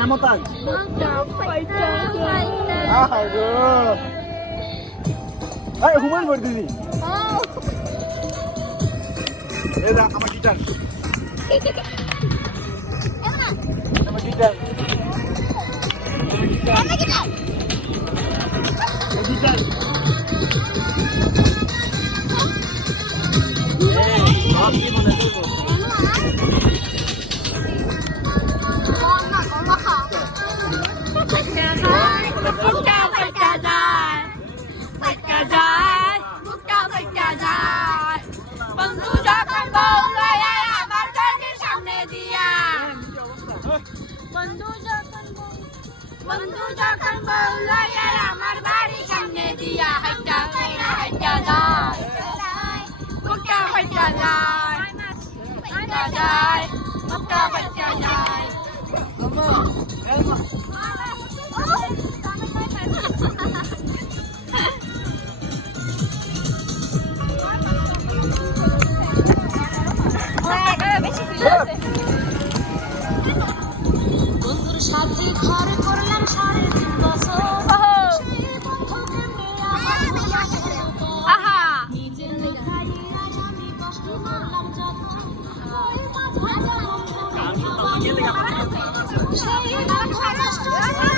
Namotan. Aduh. Ayo human berdiri. Eda sama Gijan. Sama Gijan. Gijan. Apa mana tu? বন্ধু যখন বউ লইয়া আমার বাড়ির সামনে দিয়া হাইটা হাইটা যায় মুখটা হাইটা যায় হাইটা যায় মুখটা হাইটা যায় বন্ধুর সাথে ঘর করলাম 3.5 বছর সেই বন্ধুকে নিয়ে আহা নিজের লেখায় আজ আমি কষ্ট করলাম যত ওই মাঝে বন্ধু সেই কষ্ট